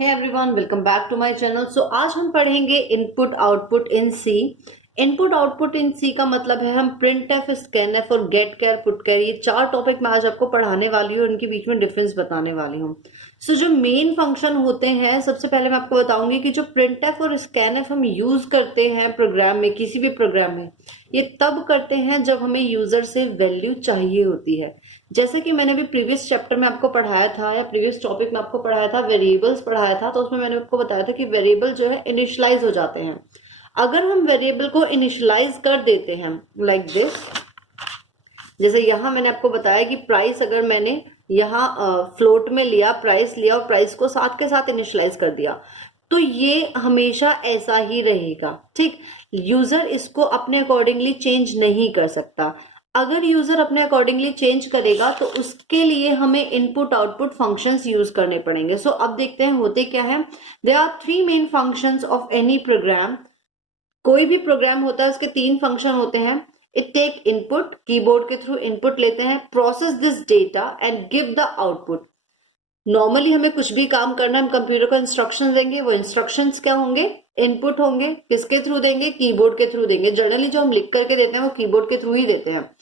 Hey everyone, welcome back to my channel. So आज हम पढ़ेंगे input output in C. Input output in C का मतलब है हम प्रिंट एफ, स्कैन एफ और गेट कैर, पुट कैर, ये चार टॉपिक मैं आज आपको पढ़ाने वाली हूँ। उनके बीच में डिफरेंस बताने वाली हूँ। सो जो मेन फंक्शन होते हैं, सबसे पहले मैं आपको बताऊंगी कि जो प्रिंट एफ और स्कैन एफ हम यूज करते हैं प्रोग्राम में, किसी भी प्रोग्राम में, ये तब करते हैं जब हमें यूजर से वैल्यू चाहिए होती है। जैसे कि मैंने अभी प्रीवियस चैप्टर में आपको पढ़ाया था, या प्रीवियस टॉपिक में आपको पढ़ाया था, वेरिएबल्स पढ़ाया था, तो उसमें मैंने आपको बताया था कि वेरिएबल जो है इनिशियलाइज हो जाते हैं। अगर हम वेरिएबल को इनिशियलाइज कर देते हैं लाइक दिस, जैसे यहां मैंने आपको बताया कि प्राइस अगर मैंने यहाँ फ्लोट में लिया, प्राइस लिया और प्राइस को साथ के साथ इनिशियलाइज कर दिया, तो ये हमेशा ऐसा ही रहेगा। ठीक, यूजर इसको अपने अकॉर्डिंगली चेंज नहीं कर सकता। अगर यूजर अपने अकॉर्डिंगली चेंज करेगा तो उसके लिए हमें इनपुट आउटपुट फंक्शंस यूज करने पड़ेंगे। सो अब देखते हैं होते क्या है। There are three main functions of any program. कोई भी प्रोग्राम होता है उसके तीन फंक्शन होते हैं। इट टेक इनपुट, कीबोर्ड के थ्रू इनपुट लेते हैं, process this data and give the output. Normally हमें कुछ भी काम करना है, हम कंप्यूटर को इंस्ट्रक्शन देंगे, वो इंस्ट्रक्शंस क्या होंगे? इनपुट होंगे। किसके थ्रू देंगे? कीबोर्ड के थ्रू देंगे। जनरली जो हम लिख करके देते हैं वो कीबोर्ड के थ्रू ही देते हैं।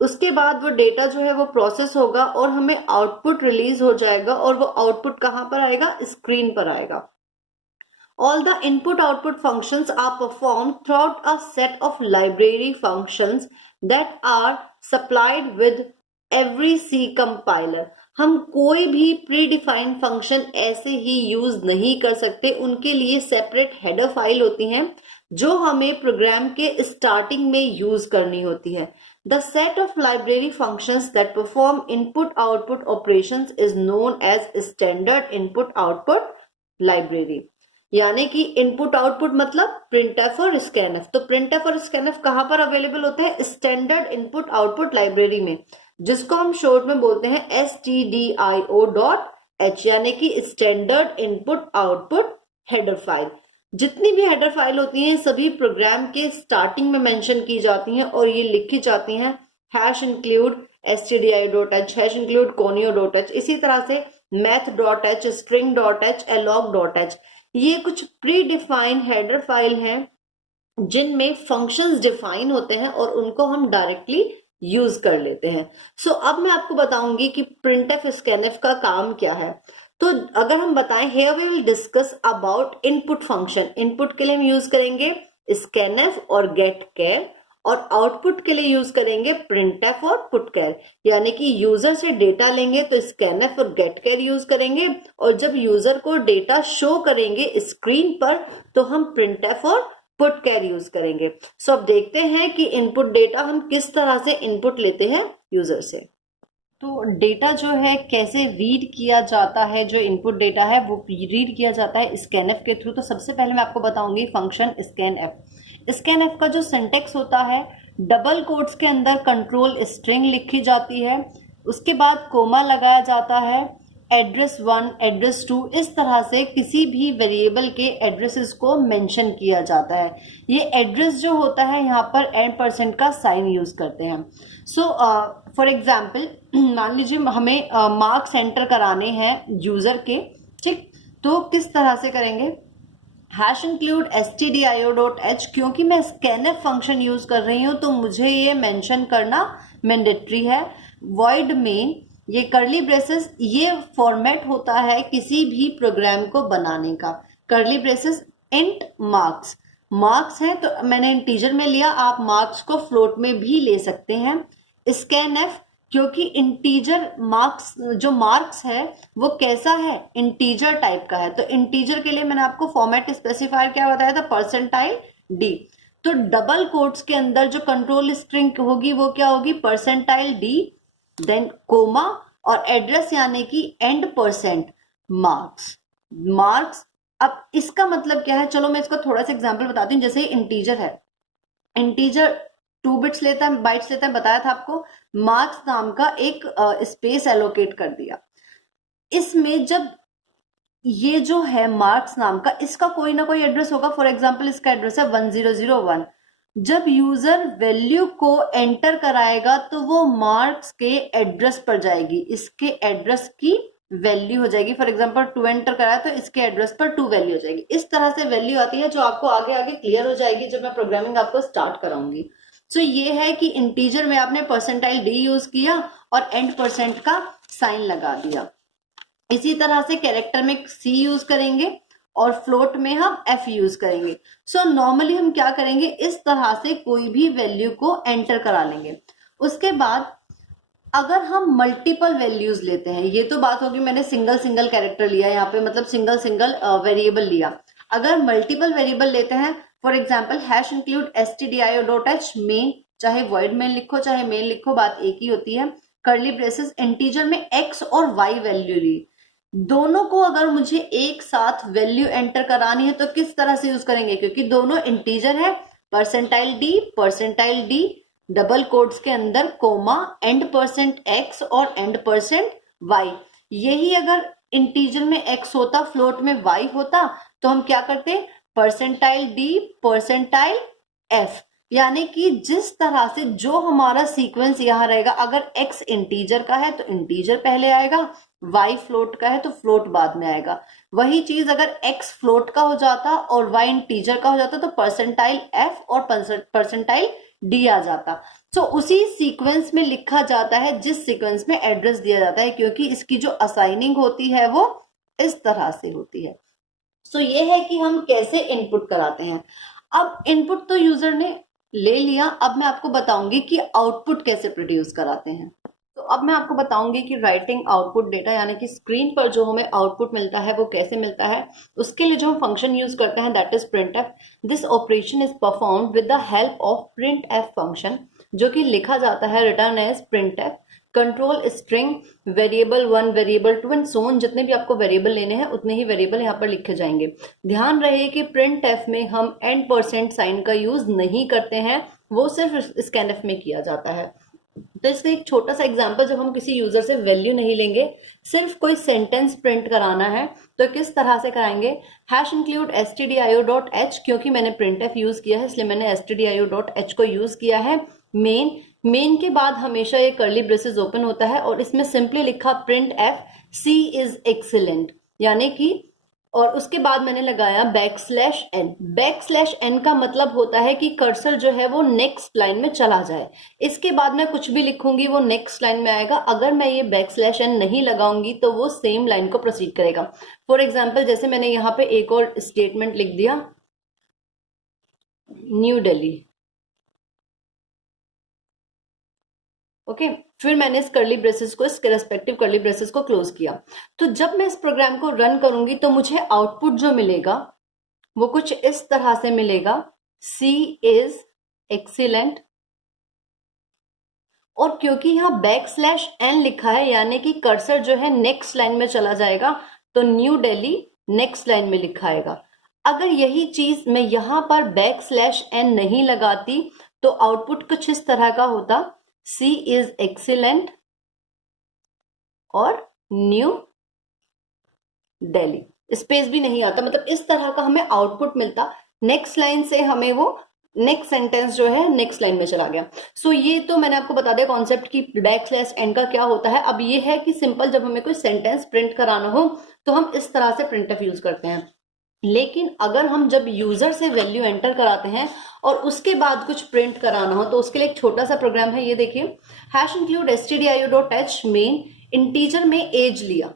उसके बाद वो डेटा जो है वो प्रोसेस होगा और हमें आउटपुट रिलीज हो जाएगा, और वो आउटपुट कहां पर आएगा? स्क्रीन पर आएगा। All the input-output functions are performed throughout a set of library functions that are supplied with every C compiler. हम कोई भी प्री डिफाइंड फंक्शन ऐसे ही यूज नहीं कर सकते, उनके लिए सेपरेट हेडर फाइल होती हैं जो हमें प्रोग्राम के स्टार्टिंग में यूज करनी होती है। The set of library functions that perform input-output operations is known as standard input-output library. यानी कि इनपुट आउटपुट मतलब प्रिंट एफ और स्कैन एफ। तो प्रिंट एफ और स्कैन एफ कहां पर अवेलेबल होते हैं? स्टैंडर्ड इनपुट आउटपुट लाइब्रेरी में, जिसको हम शॉर्ट में बोलते हैं stdio.h, यानी कि standard input output header file. जितनी भी हेडर फाइल होती हैं सभी प्रोग्राम के स्टार्टिंग में मेंशन की जाती हैं और ये लिखी जाती हैं #include stdio.h, #include conio.h, इसी तरह से math.h, string.h, alloc.h। ये कुछ प्री डिफाइंड हेडर फाइल हैं जिनमें फंक्शंस डिफाइन होते हैं और उनको हम डायरेक्टली यूज कर लेते हैं। सो अब मैं आपको बताऊंगी कि प्रिंटफ स्कैनफ का काम क्या है। तो अगर हम बताएं, here we will discuss about input function. Input के लिए हम यूज करेंगे स्कैनफ और गेट कैर, और आउटपुट के लिए यूज करेंगे प्रिंटफ और पुटकैर। यानी कि यूजर से डेटा लेंगे तो स्कैनफ और गेटकैर यूज करेंगे, और जब यूजर को डेटा शो करेंगे स्क्रीन पर तो हम प्रिंटफ और पुटकैर यूज करेंगे। सो अब देखते हैं कि इनपुट डेटा हम किस तरह से इनपुट लेते हैं यूजर से। तो डेटा जो है कैसे रीड किया जाता है, जो इनपुट डेटा है वो रीड किया जाता है स्कैनएफ के थ्रू। तो सबसे पहले मैं आपको बताऊंगी फंक्शन स्कैनएफ। स्कैनएफ का जो सिंटेक्स होता है, डबल कोट्स के अंदर कंट्रोल स्ट्रिंग लिखी जाती है, उसके बाद कोमा लगाया जाता है, एड्रेस 1, एड्रेस 2, इस तरह से किसी भी वेरिएबल के एड्रेसेस को मेंशन किया जाता है। ये एड्रेस जो होता है यहाँ पर %% का साइन यूज करते हैं। सो फॉर एग्जाम्पल मान लीजिए हमें मार्क्स एंटर कराने हैं यूजर के, ठीक, तो किस तरह से करेंगे? #include stdio.h, क्योंकि मैं स्कैनएफ फंक्शन यूज कर रही हूं तो मुझे ये मेंशन करना मैंडेटरी है। वॉइड मेन, ये कर्ली ब्रेसेस, ये फॉर्मेट होता है किसी भी प्रोग्राम को बनाने का। Curly braces int marks, marks है तो मैंने इंटीजर में लिया, आप मार्क्स को फ्लोट में भी ले सकते हैं। स्कैनएफ, क्योंकि इंटीजर मार्क्स, जो मार्क्स है वो कैसा है? इंटीजर टाइप का है, तो इंटीजर के लिए मैंने आपको फॉर्मेट स्पेसिफायर क्या बताया था? %d। तो डबल कोट्स के अंदर जो कंट्रोल स्ट्रिंग होगी वो क्या होगी? %d, देन कोमा और एड्रेस यानी कि %, मार्क्स। मार्क्स, अब इसका मतलब क्या है? चलो मैं इसका थोड़ा सा एग्जांपल बताती हूँ। जैसे इंटीजर है, इंटीजर 2 बिट्स लेता है, बाइट्स लेता है, बताया था आपको। मार्क्स नाम का एक स्पेस एलोकेट कर दिया। इसमें जब ये जो है मार्क्स नाम का, इसका कोई ना कोई एड्रेस होगा। फॉर एग्जांपल इसका एड्रेस है 1001। जब यूजर वैल्यू को एंटर कराएगा तो वो मार्क्स के एड्रेस पर जाएगी, इसके एड्रेस की वैल्यू हो जाएगी। फॉर एग्जांपल 2 एंटर करा है तो इसके एड्रेस पर 2 वैल्यू हो जाएगी। इस तरह से वैल्यू आती है जो आपको आगे आगे क्लियर हो जाएगी जब मैं प्रोग्रामिंग आपको स्टार्ट कराऊंगी। सो ये है कि इंटीजर में आपने परसेंटाइल डी यूज किया और एंड परसेंट का साइन लगा दिया। इसी तरह से कैरेक्टर में सी यूज करेंगे और फ्लोट में हम एफ यूज करेंगे। सो नॉर्मली हम क्या करेंगे, इस तरह से कोई भी वैल्यू को एंटर करा लेंगे। उसके बाद अगर हम मल्टीपल वैल्यूज लेते हैं, ये तो बात होगी मैंने सिंगल सिंगल कैरेक्टर लिया यहाँ पे, मतलब सिंगल सिंगल वेरिएबल लिया। अगर मल्टीपल वेरिएबल लेते हैं, for example hash include stdio.h main, चाहे वॉइड मेन लिखो चाहे मेन लिखो बात एक ही होती है। कर्ली ब्रेसेस इंटीजर में x और y वैल्यू ली, दोनों को अगर मुझे एक साथ वैल्यू एंटर करानी है तो किस तरह से यूज करेंगे, क्योंकि दोनों इंटीजर है, परसेंटाइल डी डबल कोट्स के अंदर कोमा एंड परसेंट एक्स और एंड परसेंट वाई। यही अगर इंटीजर में एक्स होता फ्लोट में वाई होता तो हम क्या करते, परसेंटाइल डी परसेंटाइल एफ। यानी कि जिस तरह से जो हमारा सीक्वेंस यहां रहेगा, अगर एक्स इंटीजर का है तो इंटीजर पहले आएगा, वाई फ्लोट का है तो फ्लोट बाद में आएगा। वही चीज अगर एक्स फ्लोट का हो जाता और वाई इंटीजर का हो जाता तो परसेंटाइल एफ और परसेंटाइल डी आ जाता। तो उसी सीक्वेंस में लिखा जाता है जिस सीक्वेंस में एड्रेस दिया जाता है, क्योंकि इसकी जो असाइनिंग होती है वो इस तरह से होती है। सो ये है कि हम कैसे इनपुट कराते हैं। अब इनपुट तो यूजर ने ले लिया, अब मैं आपको बताऊंगी कि आउटपुट कैसे प्रोड्यूस कराते हैं। तो अब मैं आपको बताऊंगी कि राइटिंग आउटपुट डेटा, यानी कि स्क्रीन पर जो हमें आउटपुट मिलता है वो कैसे मिलता है। उसके लिए जो हम फंक्शन यूज करते हैं that is print f. This operation is performed with the help of print f function, जो कि लिखा जाता है return as print f control string variable 1 variable 2 and so on. जितने भी आपको वेरिएबल लेने हैं उतने ही वेरिएबल यहाँ पर लिखे जाएंगे। ध्यान रहे कि प्रिंट एफ में हम एंड परसेंट साइन का यूज नहीं करते हैं, वो सिर्फ स्कैनएफ में किया जाता है। तो इसका एक छोटा सा एग्जांपल, जब हम किसी यूजर से वैल्यू नहीं लेंगे, सिर्फ कोई सेंटेंस प्रिंट कराना है तो किस तरह से कराएंगे। हैश इंक्लूड stdio.h, क्योंकि मैंने प्रिंट एफ यूज किया है इसलिए मैंने stdio.h को यूज किया है। मेन के बाद हमेशा ये कर्ली ब्रेसेस ओपन होता है और इसमें सिंपली लिखा print f c is excellent, यानी कि, और उसके बाद मैंने लगाया बैकस्लैश एन। बैकस्लैश एन का मतलब होता है कि कर्सर जो है वो नेक्स्ट लाइन में चला जाए। इसके बाद मैं कुछ भी लिखूंगी वो नेक्स्ट लाइन में आएगा। अगर मैं ये बैकस्लैश एन नहीं लगाऊंगी तो वो सेम लाइन को प्रोसीड करेगा। फॉर एग्जाम्पल जैसे मैंने यहाँ पे एक और स्टेटमेंट लिख दिया, न्यू दिल्ली, ओके फिर मैंने इस कर्ली ब्रेसेस को, इसके रेस्पेक्टिव कर्ली ब्रेसेस को क्लोज किया। तो जब मैं इस प्रोग्राम को रन करूंगी तो मुझे आउटपुट जो मिलेगा वो कुछ इस तरह से मिलेगा, सी इज एक्सीलेंट। और क्योंकि यहाँ बैकस्लैश एन लिखा है यानी कि कर्सर जो है नेक्स्ट लाइन में चला जाएगा, तो न्यू दिल्ली नेक्स्ट लाइन में लिखाएगा। अगर यही चीज मैं यहां पर बैकस्लैश एन नहीं लगाती तो आउटपुट कुछ इस तरह का होता, सी इज एक्सीलेंट और न्यू दिल्ली, स्पेस भी नहीं आता, मतलब इस तरह का हमें आउटपुट मिलता। नेक्स्ट लाइन से हमें वो नेक्स्ट सेंटेंस जो है नेक्स्ट लाइन में चला गया। सो ये तो मैंने आपको बता दिया कॉन्सेप्ट की बैकस्लैश एन का क्या होता है। अब ये है कि सिंपल जब हमें कोई सेंटेंस प्रिंट कराना हो तो हम इस तरह से प्रिंटफ यूज करते हैं। लेकिन अगर हम जब यूजर से वैल्यू एंटर कराते हैं और उसके बाद कुछ प्रिंट कराना हो तो उसके लिए एक छोटा सा प्रोग्राम है, ये देखिए। Hash include stdio.h main, integer में एज लिया।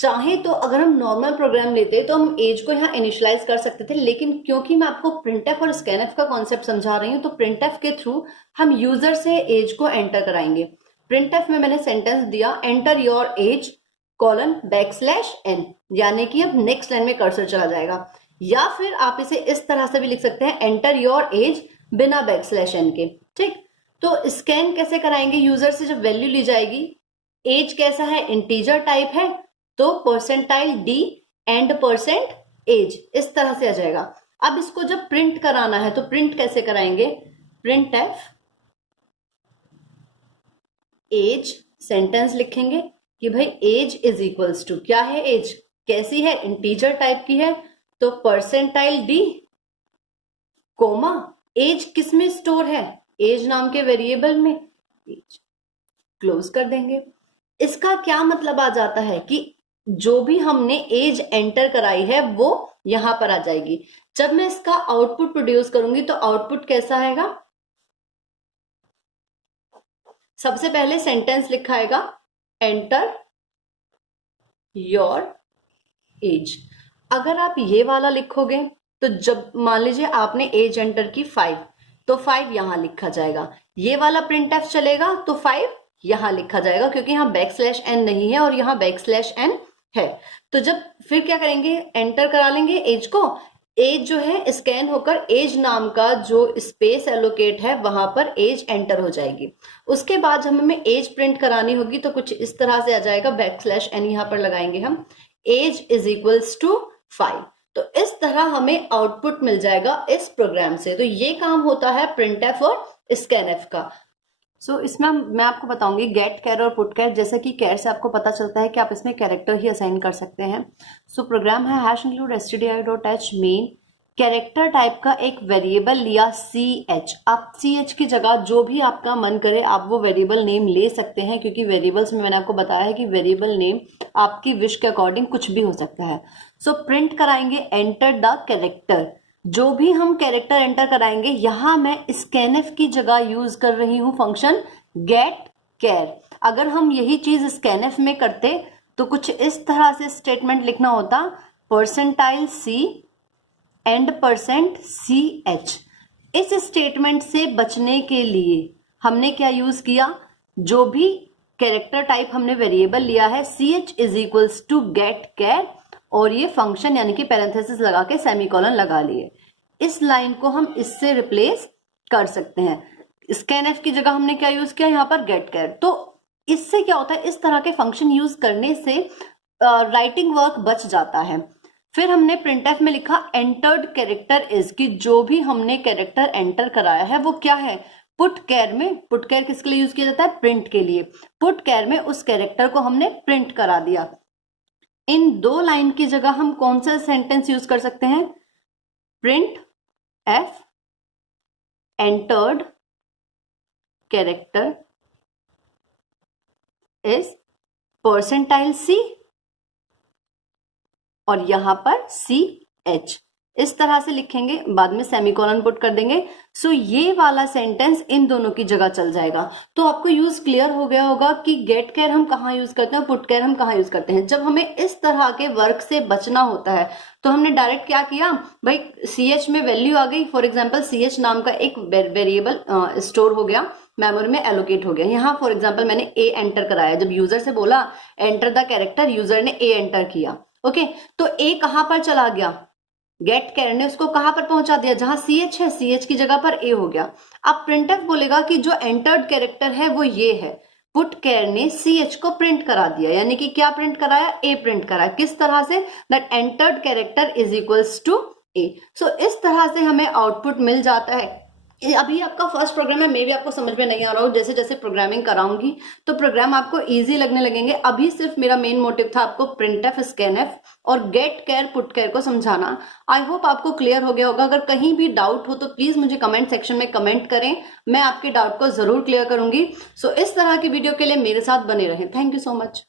चाहे तो अगर हम नॉर्मल प्रोग्राम लेते तो हम एज को यहाँ इनिशियलाइज कर सकते थे, लेकिन क्योंकि मैं आपको प्रिंटफ और स्कैनफ का कॉन्सेप्ट समझा रही हूँ तो प्रिंटफ के थ्रू हम यूजर से एज को एंटर कराएंगे। प्रिंटफ में मैंने सेंटेंस दिया, enter your age colon backslash n, यानी कि अब नेक्स्ट लाइन में कर्सर चला जाएगा। या फिर आप इसे इस तरह से भी लिख सकते हैं, एंटर योर एज बिना बैकस्लैश एन के। ठीक, तो स्कैन कैसे कराएंगे, यूजर से जब वैल्यू ली जाएगी, एज कैसा है, इंटीजर टाइप है, तो percentile d and percent age इस तरह से आ जाएगा। अब इसको जब प्रिंट कराना है तो प्रिंट कैसे कराएंगे, प्रिंट एफ एज, सेंटेंस लिखेंगे कि भाई एज इज इक्वल्स टू, क्या है एज, कैसी है, इंटीजर टाइप की है, तो परसेंटाइल डी कोमा एज किस में स्टोर है, एज नाम के वेरिएबल में, एज क्लोज कर देंगे। इसका क्या मतलब आ जाता है कि जो भी हमने एज एंटर कराई है वो यहां पर आ जाएगी। जब मैं इसका आउटपुट प्रोड्यूस करूंगी तो आउटपुट कैसा आएगा? सबसे पहले सेंटेंस लिखा आएगा एंटर योर एज। अगर आप ये वाला लिखोगे तो जब मान लीजिए आपने एज एंटर की 5, तो 5 यहां लिखा जाएगा। ये वाला प्रिंट एफ चलेगा तो 5 यहां लिखा जाएगा, क्योंकि यहां बैकस्लैश n नहीं है और यहां बैकस्लैश n है। तो जब फिर क्या करेंगे, एंटर करा लेंगे एज को। एज जो है स्कैन होकर एज नाम का जो स्पेस एलोकेट है वहां पर एज एंटर हो जाएगी। उसके बाद जब हमें एज प्रिंट करानी होगी तो कुछ इस तरह से आ जाएगा, बैकस्लैश n यहां पर लगाएंगे हम, एज इज इक्वल्स टू 5। तो इस तरह हमें आउटपुट मिल जाएगा इस प्रोग्राम से। तो ये काम होता है प्रिंटएफ और स्कैनएफ का। सो इसमें मैं आपको बताऊंगी गेट कैर और पुट कैर। जैसे कि कैर से आपको पता चलता है कि आप इसमें कैरेक्टर ही असाइन कर सकते हैं। सो प्रोग्राम है hash include stdio.h main, character type का एक वेरिएबल लिया ch। आप ch की जगह जो भी आपका मन करे आप वो वेरिएबल नेम ले सकते हैं, क्योंकि वेरिएबल्स में मैंने आपको बताया है कि वेरिएबल नेम आपकी विश के अकॉर्डिंग कुछ भी हो सकता है। सो प्रिंट कराएंगे एंटर द कैरेक्टर। जो भी हम कैरेक्टर एंटर कराएंगे, यहां मैं स्कैनएफ की जगह यूज कर रही हूं फंक्शन गेट कैर। अगर हम यही चीज स्कैनएफ में करते तो कुछ इस तरह से स्टेटमेंट लिखना होता, %c एंड %ch। इस स्टेटमेंट से बचने के लिए हमने क्या यूज किया, जो भी कैरेक्टर टाइप हमने वेरिएबल लिया है ch is equals to get char, और ये फंक्शन यानी कि पैरेंथेसिस लगा के सेमीकोलन लगा लिए। इस लाइन को हम इससे रिप्लेस कर सकते हैं। स्कैनएफ की जगह हमने क्या यूज किया, यहां पर गेट कैर। तो इससे क्या होता है, इस तरह के फंक्शन यूज करने से राइटिंग वर्क बच जाता है। फिर हमने प्रिंटएफ में लिखा एंटर्ड कैरेक्टर इज, कि जो भी हमने कैरेक्टर एंटर कराया है वो क्या है, पुट कैर में। पुट कैर किसके लिए यूज किया जाता है, प्रिंट के लिए। पुट कैर में उस कैरेक्टर को हमने प्रिंट करा दिया। इन दो लाइन की जगह हम कौन सा सेंटेंस यूज कर सकते हैं, print F entered character is %c और यहां पर ch। इस तरह से लिखेंगे, बाद में सेमीकोलन पुट कर देंगे। सो ये वाला सेंटेंस इन दोनों की जगह चल जाएगा। तो आपको यूज क्लियर हो गया होगा कि गेट कैर हम कहाँ यूज करते हैं, पुट कैर हम कहाँ यूज करते हैं। जब हमें इस तरह के वर्क से बचना होता है तो हमने डायरेक्ट क्या किया, भाई ch में वैल्यू आ गई। फॉर एग्जाम्पल ch नाम का एक वेरिएबल स्टोर हो गया, मेमोरी में एलोकेट हो गया। यहाँ फॉर एग्जाम्पल मैंने a एंटर कराया, जब यूजर से बोला एंटर द कैरेक्टर, यूजर ने a एंटर किया। ओके, तो a कहां पर चला गया, गेट कैर ने उसको कहां पर पहुंचा दिया, जहां ch है, ch की जगह पर a हो गया। अब प्रिंटएफ बोलेगा कि जो एंटर्ड कैरेक्टर है वो ये है। पुट कैर ने ch को प्रिंट करा दिया, यानी कि क्या प्रिंट कराया, a प्रिंट कराया। किस तरह से, that entered character is equals to a। So इस तरह से हमें आउटपुट मिल जाता है। अभी आपका फर्स्ट प्रोग्राम है, मे भी आपको समझ में नहीं आ रहा हो। जैसे जैसे प्रोग्रामिंग कराऊंगी तो प्रोग्राम आपको इजी लगने लगेंगे। अभी सिर्फ मेरा मेन मोटिव था आपको प्रिंटएफ, स्कैनएफ और गेट कैर, पुट कैर को समझाना। आई होप आपको क्लियर हो गया होगा। अगर कहीं भी डाउट हो तो प्लीज मुझे कमेंट सेक्शन में कमेंट करें, मैं आपके डाउट को जरूर क्लियर करूंगी। सो इस तरह की वीडियो के लिए मेरे साथ बने रहें। Thank you so much.